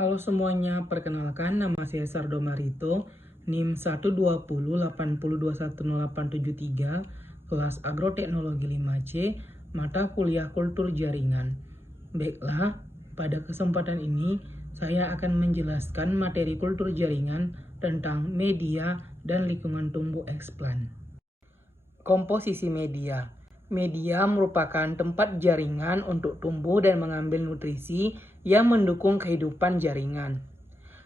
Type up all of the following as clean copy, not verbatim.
Halo semuanya, perkenalkan nama saya Sardo Marito, NIM 12080210873, kelas Agroteknologi 5C, mata kuliah Kultur Jaringan. Baiklah, pada kesempatan ini saya akan menjelaskan materi kultur jaringan tentang media dan lingkungan tumbuh eksplan. Komposisi media. Media merupakan tempat jaringan untuk tumbuh dan mengambil nutrisi yang mendukung kehidupan jaringan.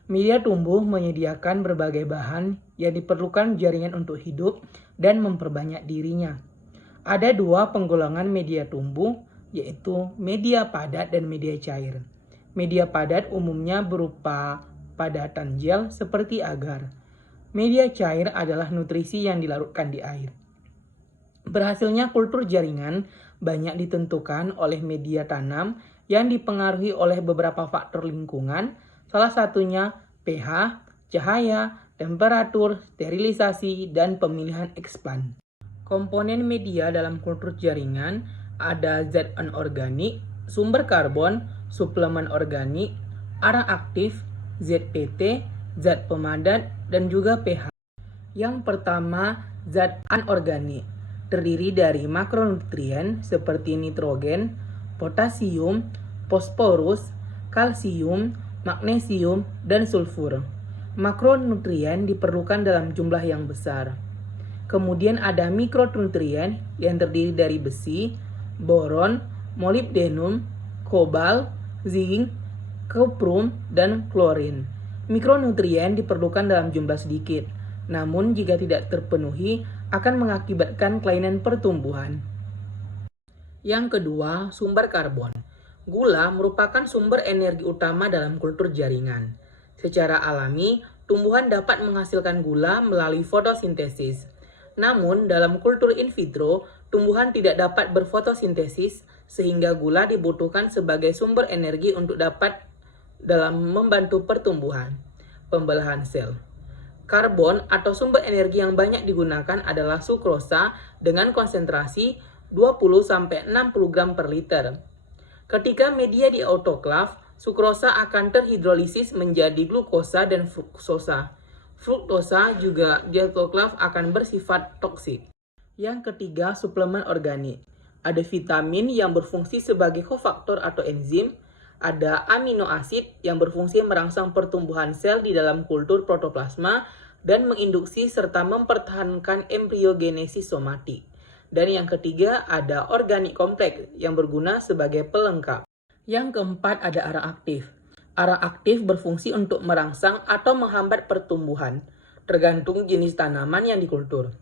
Media tumbuh menyediakan berbagai bahan yang diperlukan jaringan untuk hidup dan memperbanyak dirinya. Ada dua penggolongan media tumbuh, yaitu media padat dan media cair. Media padat umumnya berupa padatan gel seperti agar. Media cair adalah nutrisi yang dilarutkan di air. Berhasilnya kultur jaringan banyak ditentukan oleh media tanam yang dipengaruhi oleh beberapa faktor lingkungan, salah satunya pH, cahaya, temperatur, sterilisasi, dan pemilihan eksplan. Komponen media dalam kultur jaringan ada zat anorganik, sumber karbon, suplemen organik, arang aktif, ZPT, zat pemadat, dan juga pH. Yang pertama, zat anorganik terdiri dari makronutrien seperti nitrogen, potasium, fosforus, kalsium, magnesium, dan sulfur. Makronutrien diperlukan dalam jumlah yang besar. Kemudian ada mikronutrien yang terdiri dari besi, boron, molibdenum, kobalt, zinc, kuprum, dan klorin. Mikronutrien diperlukan dalam jumlah sedikit, namun jika tidak terpenuhi akan mengakibatkan kelainan pertumbuhan. Yang kedua, sumber karbon. Gula merupakan sumber energi utama dalam kultur jaringan. Secara alami, tumbuhan dapat menghasilkan gula melalui fotosintesis. Namun, dalam kultur in vitro, tumbuhan tidak dapat berfotosintesis sehingga gula dibutuhkan sebagai sumber energi untuk dapat dalam membantu pertumbuhan. Pembelahan sel. Karbon atau sumber energi yang banyak digunakan adalah sukrosa dengan konsentrasi 20-60 gram per liter. Ketika media di autoklav, sukrosa akan terhidrolisis menjadi glukosa dan fruktosa. Fruktosa juga di autoklav akan bersifat toksik. Yang ketiga, suplemen organik. Ada vitamin yang berfungsi sebagai kofaktor atau enzim, ada amino asid yang berfungsi merangsang pertumbuhan sel di dalam kultur protoplasma dan menginduksi serta mempertahankan embriogenesis somatik. Dan yang ketiga ada organik kompleks yang berguna sebagai pelengkap. Yang keempat ada arang aktif. Arang aktif berfungsi untuk merangsang atau menghambat pertumbuhan, tergantung jenis tanaman yang dikultur.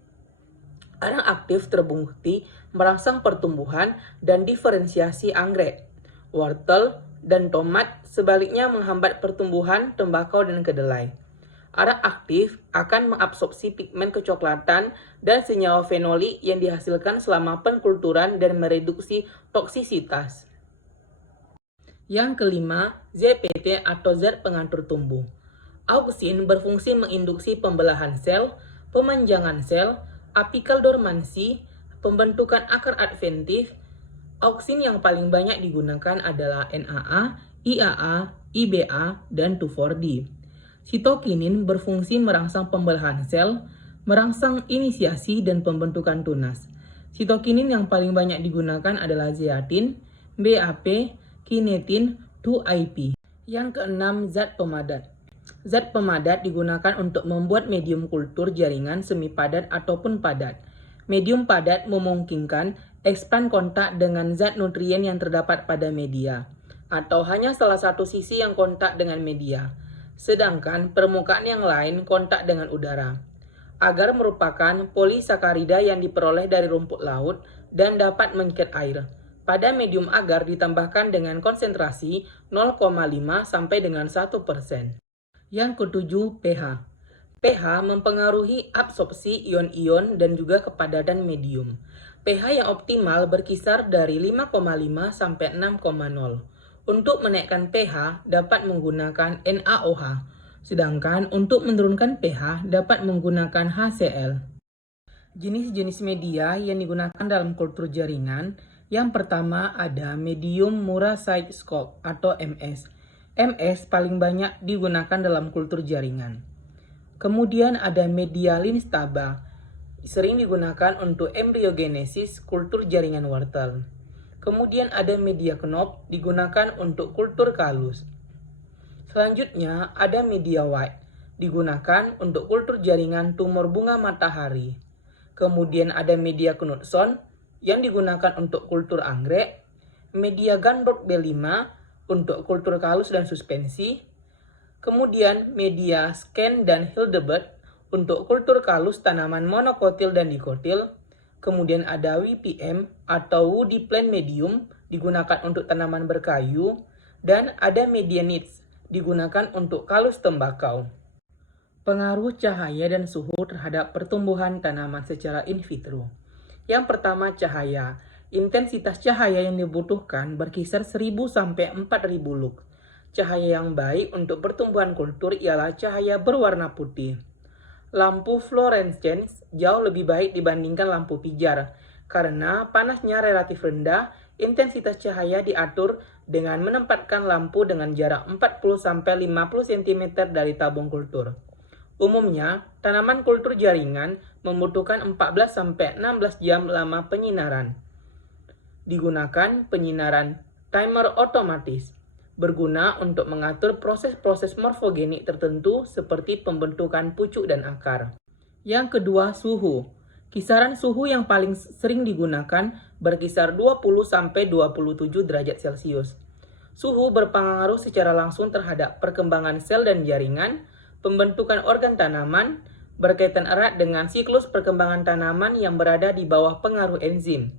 Arang aktif terbukti merangsang pertumbuhan dan diferensiasi anggrek, wortel, dan tomat, sebaliknya menghambat pertumbuhan tembakau dan kedelai. Arang aktif akan mengabsorpsi pigmen kecoklatan dan senyawa fenolik yang dihasilkan selama pengkulturan dan mereduksi toksisitas. Yang kelima, ZPT atau zat pengatur tumbuh. Auksin berfungsi menginduksi pembelahan sel, pemanjangan sel, apikal dormansi, pembentukan akar adventif. Auksin yang paling banyak digunakan adalah NAA, IAA, IBA, dan 2,4-D. Sitokinin berfungsi merangsang pembelahan sel, merangsang inisiasi dan pembentukan tunas. Sitokinin yang paling banyak digunakan adalah zeatin, BAP, kinetin, 2IP. Yang keenam, zat pemadat. Zat pemadat digunakan untuk membuat medium kultur jaringan semi padat ataupun padat. Medium padat memungkinkan ekspan kontak dengan zat nutrien yang terdapat pada media, atau hanya salah satu sisi yang kontak dengan media, sedangkan permukaan yang lain kontak dengan udara. Agar merupakan polisakarida yang diperoleh dari rumput laut dan dapat mengikat air. Pada medium agar ditambahkan dengan konsentrasi 0,5 sampai dengan 1%. Yang ketujuh, pH. pH mempengaruhi absorpsi ion-ion dan juga kepadatan medium. pH yang optimal berkisar dari 5,5 sampai 6,0. Untuk menaikkan pH dapat menggunakan NaOH, sedangkan untuk menurunkan pH dapat menggunakan HCl. Jenis-jenis media yang digunakan dalam kultur jaringan, yang pertama ada medium muracide scope atau MS. MS paling banyak digunakan dalam kultur jaringan. Kemudian ada media linstaba, sering digunakan untuk embryogenesis kultur jaringan wortel. Kemudian ada media knop, digunakan untuk kultur kalus. Selanjutnya ada media white, digunakan untuk kultur jaringan tumor bunga matahari. Kemudian ada media Knudson yang digunakan untuk kultur anggrek, media Gunborg B5 untuk kultur kalus dan suspensi, kemudian media Scan dan Hildebert untuk kultur kalus tanaman monokotil dan dikotil, kemudian ada WPM atau woody plant medium digunakan untuk tanaman berkayu, dan ada media niche digunakan untuk kalus tembakau. Pengaruh cahaya dan suhu terhadap pertumbuhan tanaman secara in vitro. Yang pertama, cahaya. Intensitas cahaya yang dibutuhkan berkisar 1000 sampai 4000 lux. Cahaya yang baik untuk pertumbuhan kultur ialah cahaya berwarna putih. Lampu fluorescens jauh lebih baik dibandingkan lampu pijar, karena panasnya relatif rendah. Intensitas cahaya diatur dengan menempatkan lampu dengan jarak 40-50 cm dari tabung kultur. Umumnya, tanaman kultur jaringan membutuhkan 14-16 jam lama penyinaran. Digunakan penyinaran timer otomatis, berguna untuk mengatur proses-proses morfogenik tertentu seperti pembentukan pucuk dan akar. Yang kedua, suhu. Kisaran suhu yang paling sering digunakan berkisar 20-27 derajat Celcius. Suhu berpengaruh secara langsung terhadap perkembangan sel dan jaringan, pembentukan organ tanaman, berkaitan erat dengan siklus perkembangan tanaman yang berada di bawah pengaruh enzim.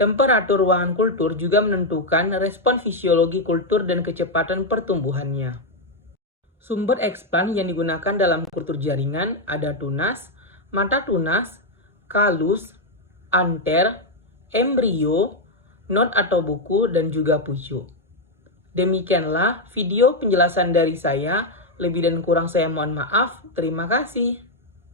Temperatur ruangan kultur juga menentukan respon fisiologi kultur dan kecepatan pertumbuhannya. Sumber eksplan yang digunakan dalam kultur jaringan ada tunas, mata tunas, kalus, anter, embrio, not atau buku, dan juga pucuk. Demikianlah video penjelasan dari saya. Lebih dan kurang saya mohon maaf. Terima kasih.